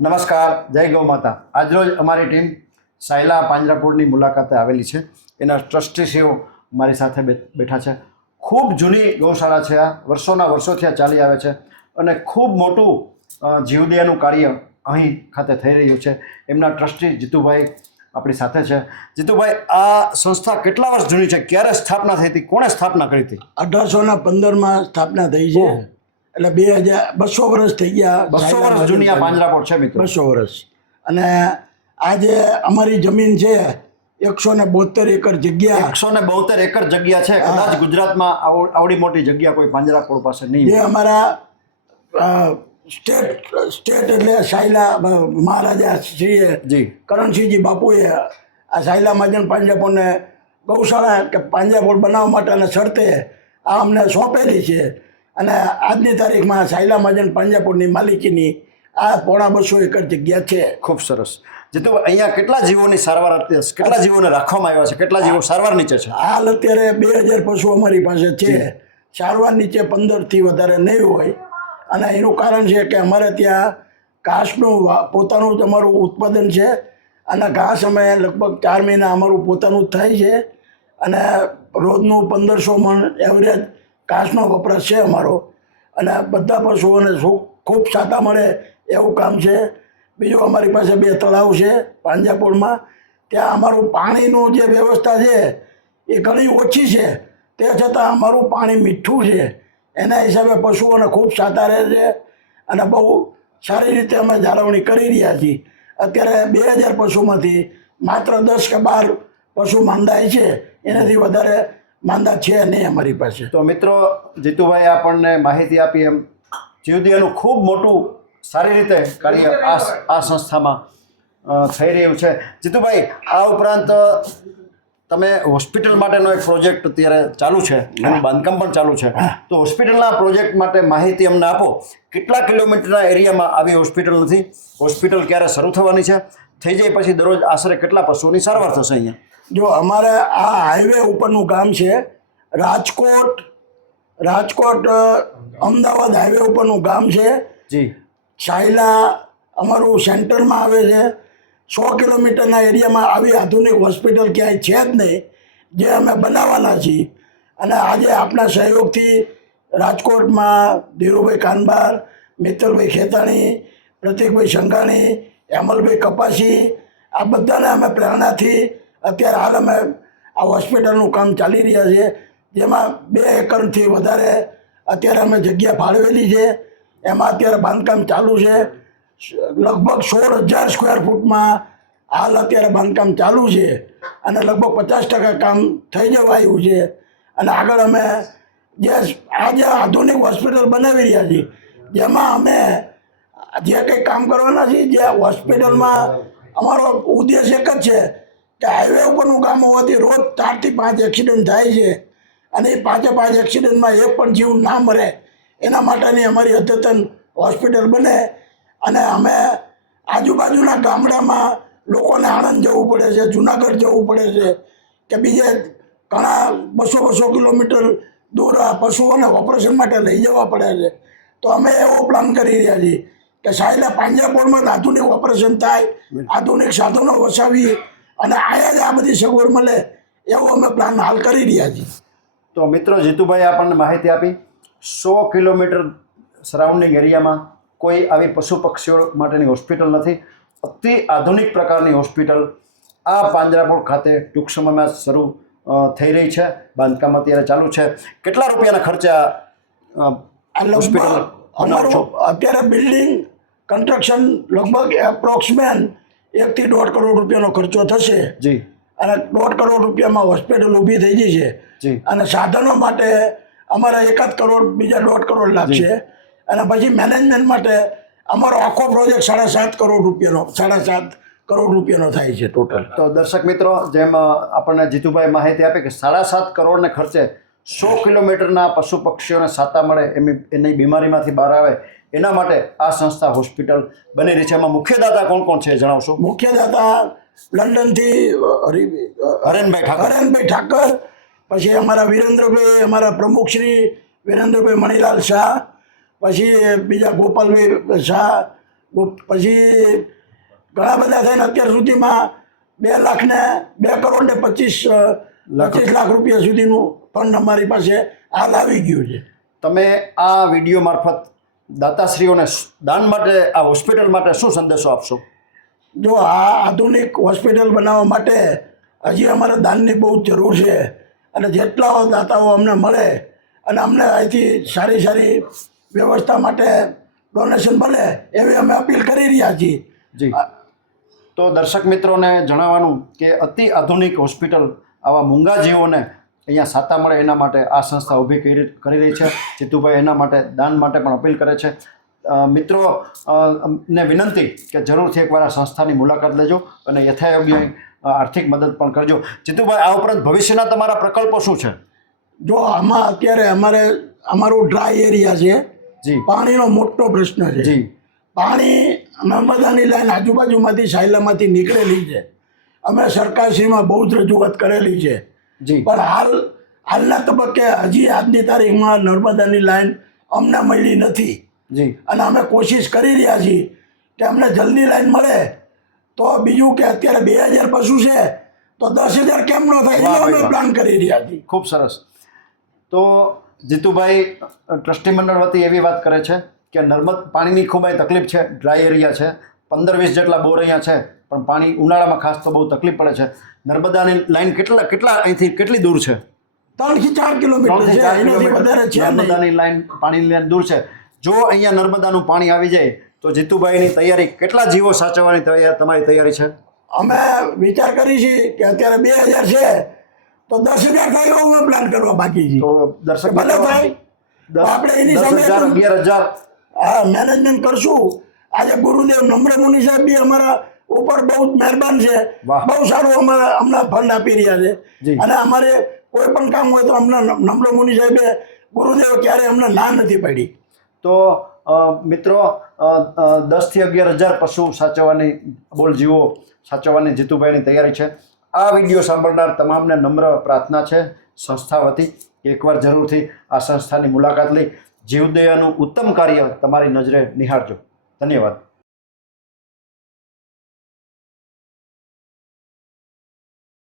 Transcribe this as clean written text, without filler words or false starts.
નમસ્કાર, જય ગૌ માતા. આજરોજ અમારી ટીમ સાયલા પાંજરાપોળની મુલાકાતે આવેલી છે. એના ટ્રસ્ટીશ્રીઓ મારી સાથે બેઠા છે. ખૂબ જૂની ગૌશાળા છે. આ વર્ષોના વર્ષોથી આ ચાલી આવે છે અને ખૂબ મોટું જીવદયાનું કાર્ય અહીં ખાતે થઈ રહ્યું છે. એમના ટ્રસ્ટી જીતુભાઈ આપણી સાથે છે. જીતુભાઈ, આ સંસ્થા કેટલા વર્ષ જૂની છે? ક્યારે સ્થાપના થઈ હતી? કોણે સ્થાપના કરી હતી? 1815માં સ્થાપના થઈ છે. એટલે 200 વર્ષ થઈ ગયા. 200 વર્ષ જૂની આ પાંજરાપોળ છે મિત્રો. 200 વર્ષ. અને આજે અમારી જમીન છે 172 એકર જગ્યા. 172 એકર જગ્યા છે. કદાચ ગુજરાતમાં આવડી મોટી જગ્યા કોઈ પાંજરાપોળ પાસે નહીં. જે અમારા સ્ટેટ એટલે સાયલા મહારાજા શ્રીએ જી કરણસિંહજી બાપુએ આ સાયલા મહાજન પાંજરાપોળને ગૌશાળા કે પાંજરાપોળ બનાવવા માટેના શરતે આ અમને સોંપેલી છે. અને આજની તારીખમાં સાયલા મહાજન પાંજરાપોળની માલિકીની આ 250 એકર જગ્યા છે. ખૂબ સરસ. જીતુભાઈ, અહીંયા કેટલા જીવોની સારવાર, કેટલા જીવોને રાખવામાં આવ્યા છે? કેટલા જીવો સારવાર નીચે છે? હાલ અત્યારે 2000 પશુ અમારી પાસે છે. સારવાર નીચે 15થી વધારે નહીં હોય. અને એનું કારણ છે કે અમારે ત્યાં ઘાસનું પોતાનું જ અમારું ઉત્પાદન છે. અને ઘાસ અમે લગભગ 4 મહિના અમારું પોતાનું જ થાય છે. અને રોજનું 1500 મણ એવરેજ ઘાસનો વપરાશ છે અમારો. અને બધા પશુઓને ખૂબ સાદા મળે એવું કામ છે. બીજું અમારી પાસે 2 તળાવ છે પાંજરાપોળમાં. ત્યાં અમારું પાણીનું જે વ્યવસ્થા છે એ ઘણી ઓછી છે. તે છતાં અમારું પાણી મીઠું છે. એના હિસાબે પશુઓને ખૂબ સાદા રહે છે. અને બહુ સારી રીતે અમે જાળવણી કરી રહ્યા છીએ. અત્યારે 2000 પશુમાંથી માત્ર 10 કે 12 પશુ માંદાય છે. એનાથી વધારે માંદા છે નહીં અમારી પાસે. તો મિત્રો, જીતુભાઈ આપણને માહિતી આપી એમ જીવદયાનું ખૂબ મોટું સારી રીતે કાર્ય આ સંસ્થામાં થઈ રહ્યું છે. જીતુભાઈ, આ ઉપરાંત તમે હોસ્પિટલ માટેનો એક પ્રોજેક્ટ અત્યારે ચાલુ છે, એનું બાંધકામ પણ ચાલુ છે. તો હોસ્પિટલના પ્રોજેક્ટ માટે માહિતી અમને આપો. કેટલા કિલોમીટરના એરિયામાં આવી હોસ્પિટલ નથી? હોસ્પિટલ ક્યારે શરૂ થવાની છે? થઈ જાય પછી દરરોજ આશરે કેટલા પશુઓની સારવાર થશે અહીંયા? જો અમારે આ હાઈવે ઉપરનું ગામ છે રાજકોટ અમદાવાદ હાઈવે ઉપરનું ગામ છે. જી. સાયલા અમારું સેન્ટરમાં આવે છે. 100 કિલોમીટરના એરિયામાં આવી આધુનિક હોસ્પિટલ ક્યાંય છે જ નહીં, જે અમે બનાવવાના છીએ. અને આજે આપણા સહયોગથી રાજકોટમાં ધીરુભાઈ કાનબાર, મિત્તલભાઈ ખેતાણી, પ્રતિકભાઈ સંઘાણી, હેમલભાઈ કપાસી, આ બધાને અમે પ્રેરણાથી અત્યારે હાલ અમે આ હોસ્પિટલનું કામ ચાલી રહ્યા છે. જેમાં 2 એકરથી વધારે અત્યારે અમે જગ્યા ફાળવેલી છે. એમાં અત્યારે બાંધકામ ચાલુ છે. લગભગ 16,000 સ્ક્વેર ફૂટમાં હાલ અત્યારે બાંધકામ ચાલુ છે. અને લગભગ 50% કામ થઈ જવા આવ્યું છે. અને આગળ અમે આજે આધુનિક હોસ્પિટલ બનાવી રહ્યા છીએ, જેમાં અમે જે કંઈ કામ કરવાના છીએ, જે હોસ્પિટલમાં અમારો ઉદ્દેશ એક જ છે કે હાઈવે ઉપરનું કામ હોવાથી રોજ 4 થી 5 એક્સિડન્ટ થાય છે. અને એ 5 એક્સિડન્ટમાં એક પણ જીવ ના મરે એના માટેની અમારી અદ્યતન હોસ્પિટલ બને. અને અમે આજુબાજુના ગામડામાં લોકોને આણંદ જવું પડે છે, જુનાગઢ જવું પડે છે, કે બીજે ઘણા 200 કિલોમીટર દૂર આ પશુઓને ઓપરેશન માટે લઈ જવા પડે છે. તો અમે એવો પ્લાન કરી રહ્યા છીએ કે સાયલા પાંજરાપોળમાં આધુનિક ઓપરેશન થાય, આધુનિક સાધનો વસાવી અને આયા જ આ બધી સગવડ મળે એવો અમે પ્લાન હાલ કરી રહ્યા છીએ. તો મિત્રો, જીતુભાઈ આપણને માહિતી આપી. 100 કિલોમીટર સરાઉન્ડિંગ એરિયામાં કોઈ આવી પશુ પક્ષીઓ માટેની હોસ્પિટલ નથી. અતિ આધુનિક પ્રકારની હોસ્પિટલ આ પાંજરાપોળ ખાતે ટૂંક સમયમાં શરૂ થઈ રહી છે. બાંધકામ અત્યારે ચાલુ છે. કેટલા રૂપિયાના ખર્ચે હોસ્પિટલ અત્યારે બિલ્ડિંગ કન્સ્ટ્રક્શન લગભગ એપ્રોક્સિમેટ 1 થી 1.5 કરોડ રૂપિયાનો ખર્ચો થશે. જી. અને 1.5 કરોડ રૂપિયામાં હોસ્પિટલ ઊભી થઈ ગઈ છે. જી. અને સાધનો માટે અમારે 1 કરોડ, બીજા 1.5 કરોડ લાગશે. અને પછી મેનેજમેન્ટ માટે અમારો આખો પ્રોજેક્ટ 7.5 કરોડ રૂપિયાનો થાય છે ટોટલ. તો દર્શક મિત્રો, જેમ આપણને જીતુભાઈ માહિતી આપે કે 7.5 કરોડને ખર્ચે 100 કિલોમીટરના પશુ પક્ષીઓને સાતા મળે, એની બીમારીમાંથી બહાર આવે, એના માટે આ સંસ્થા હોસ્પિટલ બની રહી છે. એમાં મુખ્ય દાતા કોણ કોણ છે જણાવશો? મુખ્ય દાતા લંડનથી હરેનભાઈ ઠાકર, પછી અમારા વિરેન્દ્રભાઈ, અમારા પ્રમુખ શ્રી વિરેન્દ્રભાઈ મણીલાલ શાહ, પછી બીજા ગોપાલભાઈ શાહ, પછી ઘણા બધા થઈને અત્યાર સુધીમાં 2,25 લાખ રૂપિયા સુધીનું ફંડ અમારી પાસે હાલ આવી ગયું છે. તમે આ વિડીયો મારફત દાતાશ્રીઓને દાન માટે આ હોસ્પિટલ માટે શું સંદેશો આપશો? જો આ આધુનિક હોસ્પિટલ બનાવવા માટે હજી અમારે દાનની બહુ જરૂર છે અને જેટલા દાતાઓ અમને મળે અને અમને અહીંથી સારી સારી વ્યવસ્થા માટે ડોનેશન મળે એવી અમે અપીલ કરી રહ્યા છીએ. જી, તો દર્શક મિત્રોને જણાવવાનું કે અતિ આધુનિક હોસ્પિટલ આવા મૂંગા જીવોને અહીંયા સાતા મળે એના માટે આ સંસ્થા ઊભી કરી રહી છે. જીતુભાઈ એના માટે દાન માટે પણ અપીલ કરે છે. મિત્રો ને વિનંતી કે જરૂરથી એકવાર આ સંસ્થાની મુલાકાત લેજો અને યથાયોગ્ય આર્થિક મદદ પણ કરજો. જીતુભાઈ, આ ઉપરાંત ભવિષ્યના તમારા પ્રકલ્પો શું છે? જો આમાં અત્યારે અમારું ડ્રાય એરિયા છે. જી, પાણીનો મોટો પ્રશ્ન છે. જી, પાણી નર્મદાની લાઈન આજુબાજુમાંથી સાયલામાંથી નીકળેલી છે. અમે સરકારશ્રીમાં બહુ જ રજૂઆત કરેલી છે. જી, પણ હાલના તબક્કે હજી આજની તારીખમાં નર્મદાની લાઈન અમને મળી નથી. જી, અને અમે કોશિશ કરી રહ્યા છીએ કે અમને જલ્દી લાઈન મળે. તો બીજું કે અત્યારે 2,000 પશુ છે તો 10,000 કેમ ન થાય એનો અમે પ્લાન કરી રહ્યા છીએ. ખૂબ સરસ. તો જીતુભાઈ ટ્રસ્ટી મંડળ વતી એવી વાત કરે છે કે પાણીની ખૂબ તકલીફ છે. ડ્રાય એરિયા છે, 15-20 જેટલા બોર અહીંયા છે, પણ પાણી ઉનાળામાં ખાસ તો બહુ તકલીફ પડે છે. નર્મદાની લાઈન કેટલા અહીંથી કેટલી દૂર છે? 3 થી 4 કિલોમીટર છે, એનાથી વધારે છે નહીં. નર્મદાની લાઈન પાણીની લાઈન દૂર છે. જો અહીંયા નર્મદાનું પાણી આવી જાય તો જીતુભાઈની તૈયારી, કેટલા જીવો સાચવવાની તમારી તૈયારી છે? અમે વિચાર કરી છે કે અત્યારે 2,000 છે તો 10,000 થાય એવો અમે પ્લાન કરવા બાકી છે. તો દર્શક ભલે થાય તો આપણે એની સામે 11,000 હા મેનેજમેન્ટ કરશું. આજે ગુરુદેવ નમ્ર મુનિ સાહેબ બી અમારા ઉપર બહુ જ મહેરબાન છે. વાહ. બહુ સારું અમારા હમણાં ફંડ આપી રહ્યા છે. જી. અને અમારે કોઈ પણ કામ હોય તો અમને નમ્ર મુનિ સાહેબે ગુરુદેવ ક્યારે અમને ના નથી પાડી. તો મિત્રો 10,000 થી 11,000 પશુ સાચવવાની, બોલ જીવો સાચવવાની જીતુભાઈની તૈયારી છે. આ વિડીયો સાંભળનાર તમામને નમ્ર પ્રાર્થના છે સંસ્થા વતી કે એકવાર જરૂરથી આ સંસ્થાની મુલાકાત લઈ જીવદયાનું ઉત્તમ કાર્ય તમારી નજરે નિહાળજો. ધન્યવાદ.